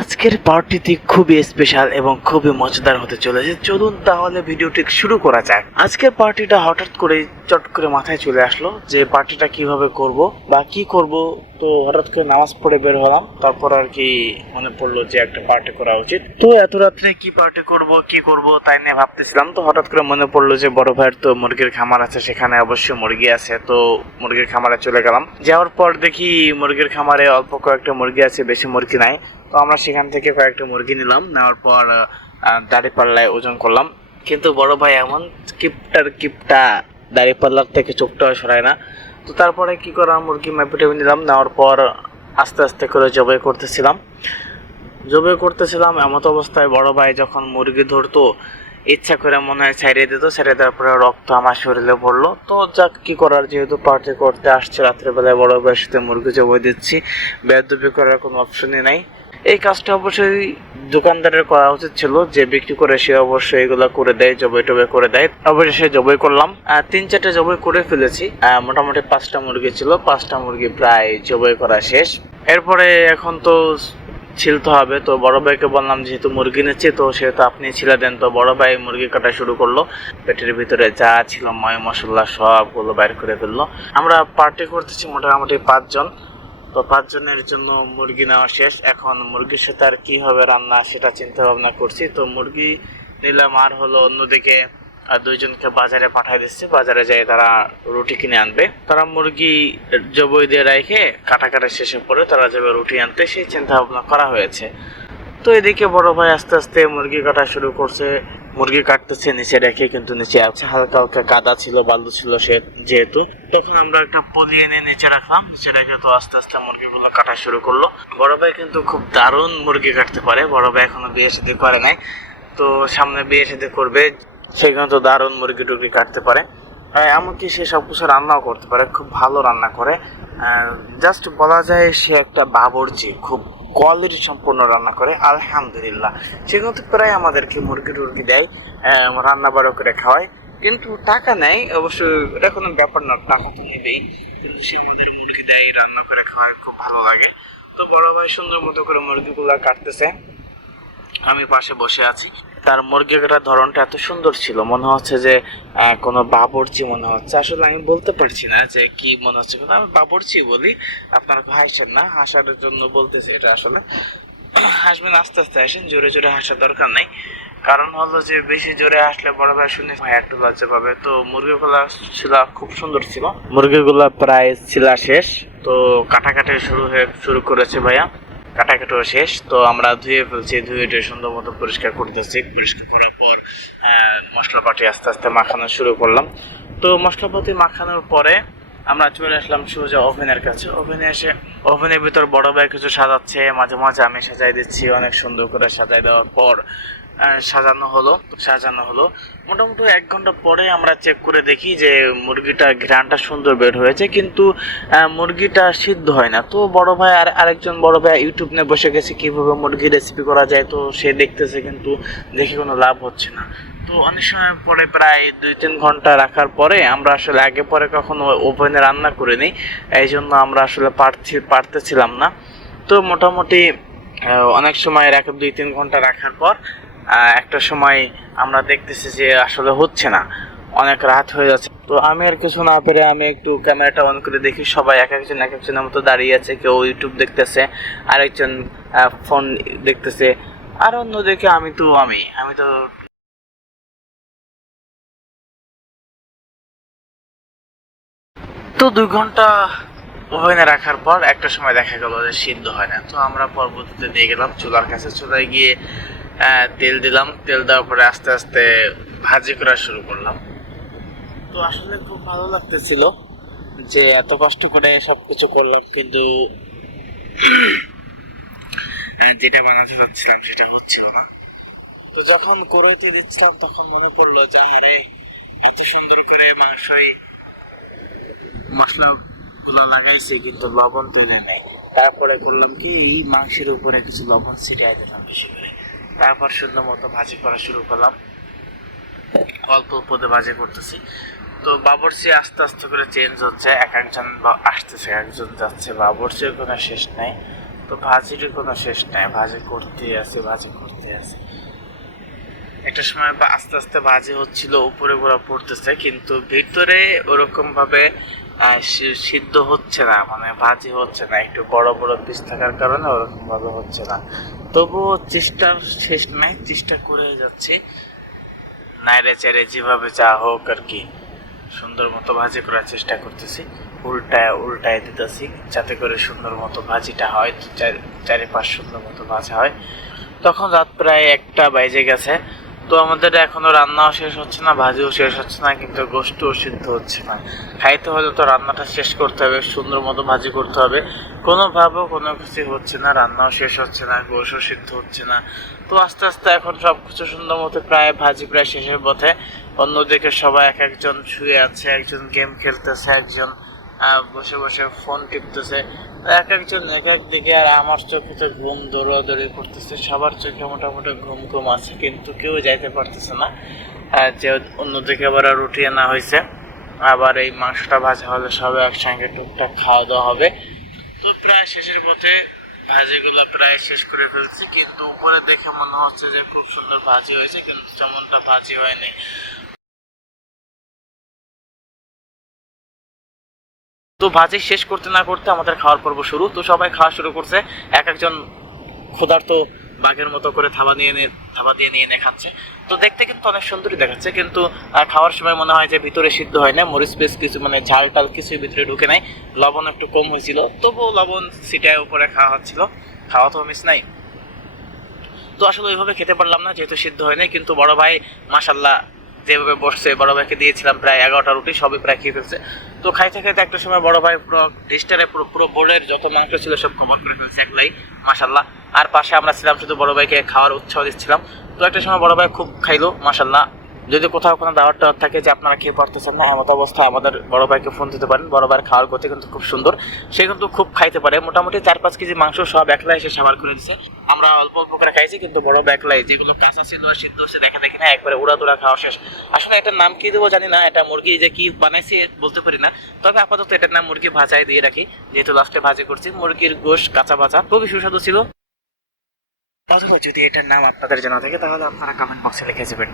আজকের পার্টিটি খুবই স্পেশাল এবং খুবই মজাদার হতে চলেছে। চলুন তাহলে ভিডিওটি শুরু করা যাক। আজকের পার্টিটা হঠাৎ করে চট করে মাথায় চলে আসলো যে পার্টিটা কীভাবে করব বা কি করব। তো হঠাৎ করে নামাজ পড়ে বের হলাম। তারপর আর কি মনে পড়ল যে একটা পার্টি করা উচিত। তো এত রাত্রে কি পার্টি করব, কি করব তাই নিয়ে ভাবতেছিলাম। তো হঠাৎ করে মনে পড়ল যে বড় ভাইয়ের তো মুরগির খামার আছে, সেখানে অবশ্যই মুরগি আছে। তো মুরগির খামারে চলে গেলাম। যাওয়ার পর দেখি মুরগির খামারে অল্প কয়েকটা মুরগি আছে, বেশি মুরগি নাই। তো আমরা সেখান থেকে কয়েকটা মুরগি নিলাম, নেওয়ার পর দাড়ি পাল্লায় ওজন করলাম। কিন্তু বড় ভাই এমন কিপটার কিপটা দাড়ি পাল্লার থেকে চোখটা সরায় না। তো তারপরে কি করা মুরগি মাপে নিলাম, নেওয়ার পর আস্তে আস্তে করে জবাই করতেছিলাম। জবাই করতেছিলাম এমত অবস্থায় বড় ভাই যখন মুরগি ধরতো, ইচ্ছা করে মনে হয় ছাড়িয়ে দিত, ছাড়িয়ে দেওয়ার পরে রক্ত আমার শরীরে পড়ল। তো যাক, কি করার, যেহেতু পার্টি করতে আসছে রাত্রেবেলায়, বড় ভাইয়ের সাথে মুরগি জবাই দিচ্ছি বেদবি করার কোনো অপশনই নাই। এই কাজটা অবশ্যই দোকানদারের করা উচিত ছিল, যে বিক্রি করে সে অবশ্যই এগুলো করে দেয়, জবাই টবাই করে দেয়। অবশ্যই সে জবাই করলাম। তিন চারটে জবাই করে ফেলেছি। মোটামুটি পাঁচটা মুরগি ছিল। পাঁচটা মুরগি প্রায় জবাই করা শেষ। এরপরে এখন তো ছিলতে হবে, তো বড় ভাইকে বললাম, যেহেতু মুরগি নিচ্ছি, তো সেহেতু আপনি ছিলে দেন। তো বড় ভাই মুরগি কাটা শুরু করল। পেটের ভিতরে যা ছিল, ময় মশলা সবগুলো বাইর করে ফেলল। আমরা পার্টি করতেছি মোটামুটি পাঁচজন। তো পাঁচজনের জন্য মুরগি নেওয়া শেষ। এখন মুরগির সাথে আর কি হবে রান্না সেটা চিন্তা ভাবনা করছি। তো মুরগি নিলাম আর হলো অন্যদিকে, আর দুইজনকে বাজারে পাঠিয়ে দিচ্ছে। বাজারে যাই তারা রুটি কিনে আনবে। তারা মুরগি জবই দিয়ে রেখে কাটা কাটা শেষে পরে তারা যাবে রুটি আনতে। সেই চিন্তা ভাবনা করা হয়েছে। তো এদিকে বড় ভাই আস্তে আস্তে মুরগি কাটা শুরু করছে। মুরগি কাটতেছে নিচে রেখে কিন্তু নিচে আছে। হালকা হালকা কাদা ছিল বালু ছিল সে যেহেতু। তখন আমরা একটা পলি এনে নিচে রাখলাম। নিচে রেখে তো আস্তে আস্তে মুরগিগুলো কাটা শুরু করল। বড় ভাই কিন্তু খুব দারুণ মুরগি কাটতে পারে। বড় ভাই এখনও বিয়ে সাথে করে নাই। তো সামনে বিয়ে সাথে করবে সেখানে তো দারুণ মুরগি টুরগি কাটতে পারে। হ্যাঁ, এমনকি সে সব কিছু রান্নাও করতে পারে খুব ভালো রান্না করে। জাস্ট বলা যায় সে একটা বাবরচি খুব কোয়ালিটি সম্পূর্ণ রান্না করে, আলহামদুলিল্লাহ। সে কিন্তু প্রায় আমাদেরকে মুরগি টুরগি দেয় রান্না বাড়ো করে খাওয়ায়। কিন্তু টাকা নেয় অবশ্য এটা কোনো ব্যাপার না, টাকা তো নেবেই। কিন্তু সে আমাদের মুরগি দেয়, রান্না করে খাওয়ায়, খুব ভালো লাগে। তো বড় ভাই সুন্দর মতো করে মুরগিগুলো কাটতেছে। আমি পাশে বসে আছি। তার মুরগি কাটার ধরনটা এত সুন্দর ছিল, মনে হচ্ছে যে কোনো বাবরচি মনে হচ্ছে। আসলে আমি বলতে পারছি না যে কি মনে হচ্ছে, কিন্তু আমি বাবরচি বলি। আপনারা হাসেন না, হাসার জন্য বলতেছি এটা আসলে। হাসবেন, আস্তে আস্তে আসেন জোরে জোরে হাসার দরকার নেই। কারণ হলো যে, বেশি জোরে আসলে বড় ভাই শুনে ভাই একটু লজ্জা পাবে। তো মুরগিগুলা ছিল, খুব সুন্দর ছিল। মুরগিগুলা প্রায় ছিলা শেষ। তো কাটাকাটি শুরু হয়ে, শুরু করেছে ভাইয়া। কাটাকাটিও শেষ। তো আমরা ধুয়ে ফেলছি, ধুয়ে টুয়ে সুন্দর মতো পরিষ্কার করতেছি। পরিষ্কার করার পর মশলাপাতি আস্তে আস্তে মাখানো শুরু করলাম। তো মশলাপাতি মাখানোর পরে আমরা চলে আসলাম সোজা ওভেনের কাছে। ওভেনে এসে, ওভেনের ভিতর বড় ভাই কিছু সাজাচ্ছে, মাঝে মাঝে আমি সাজাই দিচ্ছি অনেক সুন্দর করে সাজাই দেওয়ার পর। সাজানো হলো সাজানো হলো। মোটামুটি এক ঘণ্টা পরে আমরা চেক করে দেখি যে মুরগিটা ঘ্রানটা সুন্দর বের হয়েছে, কিন্তু মুরগিটা সিদ্ধ হয় না। তো বড় ভাই আর আরেকজন বড় ভাই ইউটিউব নিয়ে বসে গেছে, কীভাবে মুরগি রেসিপি করা যায়, তো সে দেখতেছে কিন্তু দেখে কোনো লাভ হচ্ছে না। তো অনেক সময় পরে প্রায় দুই তিন ঘণ্টা রাখার পরে আমরা আসলে আগে পরে কখনো ওভেনে রান্না করিনি এই জন্য আমরা আসলে পারছি, পারতেছিলাম না। তো মোটামুটি অনেক সময় রাখা দুই তিন ঘণ্টা রাখার পর একটা সময় আমরা দেখতেছি যে আসলে হচ্ছে না। অনেক রাত হয়ে যাচ্ছে। তো আমি আর কিছু না পেরে আমি একটু ক্যামেরাটা অন করে দেখি। সবাই এক একজন, এক একজনের মতো দাঁড়িয়ে আছে, কেউ ইউটিউব দেখতেছে, আরেকজন ফোন দেখতেছে, আর অন্যদিকে আমি তো আমি আমি তো তো দুই ঘণ্টা ওভেনে রাখার পর একটা সময় দেখা গেল যে সিদ্ধ হয় না। তো আমরা পরবর্তীতে নিয়ে গেলাম, চুলার কাছে, চুলায় গিয়ে তেল দিলাম। তেল দেওয়ার পরে আস্তে আস্তে ভাজি করা শুরু করলাম। তো আসলে খুব ভালো লাগতেছিল যে এত কষ্ট করে সবকিছু করলাম, কিন্তু যেটা বানাতে চাচ্ছিলাম সেটা হচ্ছিল না। তো যখন কড়াইতে দিচ্ছিলাম তখন মনে পড়ল যে, আরে, এত সুন্দর করে মাংসই মশলা লাগাইছি, কিন্তু লবণ তো নেই। তারপরে করলাম কি, এই মাংসের উপরে কিছু লবণ ছিটিয়ে দিলাম বেশি করে। তারপর সুন্দর মতো ভাজি করা শুরু করলাম। অল্প পদে ভাজি করতেছি। তো বাবরচি আস্তে আস্তে করে চেঞ্জ হচ্ছে। এক একজন আসতেছে, একজন যাচ্ছে। বাবরচির কোনো শেষ নাই। তো তো ভাজির কোনো শেষ নাই। ভাজি করতে আছে, ভাজি করতে আছে। একটা সময় আস্তে আস্তে ভাজি হচ্ছিল, উপরে গোড়া পড়তেছে। কিন্তু ভিতরে ওরকম ভাবে সিদ্ধ হচ্ছে না মানে ভাজি হচ্ছে না, একটু বড় বড় পিস থাকার কারণে ওরকম ভাবে হচ্ছে না। তবুও চেষ্টার শেষ নাই, চেষ্টা করে যাচ্ছি। নাইরে চাইরে যেভাবে যা হোক আর কি, সুন্দর মতো ভাজি করার চেষ্টা করতেছি। উল্টায় উল্টায় দিতেছি, যাতে করে সুন্দর মতো ভাজিটা হয়, চার- চারিপাশ সুন্দর মতো ভাজা হয়। তখন রাত প্রায় একটা বাইজে গেছে। তো আমাদের এখনও রান্নাও শেষ হচ্ছে না, ভাজিও শেষ হচ্ছে না, কিন্তু গোষ্ঠও সিদ্ধ হচ্ছে না। খাইতে হলে তো রান্নাটা শেষ করতে হবে, সুন্দর মতো ভাজি করতে হবে। কোনোভাবেও কোনো কিছু হচ্ছে না, রান্নাও শেষ হচ্ছে না, গোশও সিদ্ধ হচ্ছে না। তো আস্তে আস্তে এখন সব কিছু সুন্দর মতো প্রায় ভাজি প্রায় শেষের পথে। অন্যদিকে সবাই এক একজন শুয়ে আছে, একজন গেম খেলতেছে, একজন বসে বসে ফোন টিপতেছে। এক একজন এক এক দিকে আর আমার চোখে তো ঘুম দৌড়াদৌড়ি করতেছে। সবার চোখে মোটামুটি ঘুম ঘুম আছে, কিন্তু কেউ যাইতে পারতেছে না। যে অন্যদিকে আবার আর রুটি আনা হয়েছে। আবার এই মাংসটা ভাজা হলে সবাই একসঙ্গে টুকটাক খাওয়া দাওয়া হবে। তো প্রায় শেষের পথে ভাজিগুলো প্রায় শেষ করে ফেলছি, কিন্তু উপরে দেখে মনে হচ্ছে যে খুব সুন্দর ভাজি হয়েছে, কিন্তু তেমনটা ভাজি হয়নি। তো ভাজি শেষ করতে না করতে আমাদের খাওয়ার পর্ব শুরু। তো সবাই খাওয়া শুরু করছে। এক একজন ক্ষুধার্ত বাঘের মতো করে থাবা নিয়ে নিয়ে থাবা দিয়ে নিয়ে নিয়ে খাচ্ছে। তো দেখতে কিন্তু অনেক সুন্দরই দেখাচ্ছে, কিন্তু খাওয়ার সময় মনে হয় যে ভিতরে সিদ্ধ হয় না। মরিচ পেস কিছু মানে ঝাল টাল কিছুই ভিতরে ঢুকে নাই। লবণ একটু কম হয়েছিল। তবুও লবণ সিটায় উপরে খাওয়া হচ্ছিল। খাওয়া তো মিস নাই। তো আসলে ওইভাবে খেতে পারলাম না, যেহেতু সিদ্ধ হয় নাই। কিন্তু বড় ভাই মাসাল্লাহ যেভাবে বসছে, বড় ভাইকে দিয়েছিলাম প্রায় এগারোটা রুটি, সবই প্রায় খেয়ে ফেলছে। তো খাইতে খাইতে একটা সময় বড় ভাই পুরো ডিস্টারে, পুরো পুরো বোর্ডের যত মাংস ছিল সব কভার করে ফেলছে একলাই মাসাল্লাহ আর পাশে আমরা ছিলাম শুধু বড় ভাইকে খাওয়ার উৎসাহ দিচ্ছিলাম। তো একটা সময় বড় ভাই খুব খাইলো মাসাল্লাহ যদি কোথাও কোনো দাওয়ার টাওয়ার থাকে যে আপনারা খেয়ে পারতেছেন না, এমত অবস্থা আমাদের বড় ভাইকে ফোন দিতে পারেন। বড় ভাইয়ের খাওয়ার গতি কিন্তু খুব সুন্দর। সে কিন্তু খুব খাইতে পারে। মোটামুটি চার পাঁচ কেজি মাংস সব একলা এসে সাবার করে দিচ্ছে আমরা অল্প অল্প করে খাইছি, কিন্তু বড় একলাই। যেগুলো কাঁচা ছিল আর সিদ্ধ হচ্ছে, দেখা দেখি না, একবারে উড়া দুরা খাওয়া শেষ। আসলে এটার নাম কি দেবো জানি না, এটা মুরগি যে কি বানাইছি বলতে পারি না। তবে আপাতত এটার নাম মুরগি ভাজাই দিয়ে রাখি। যেহেতু লাস্টে ভাজি করছি, মুরগির গোশ কাঁচা ভাজা, খুবই সুস্বাদু ছিল। যদি এটার নাম আপনাদের জানা থাকে, তাহলে আপনারা কমেন্ট বক্সে লিখে যাবেন।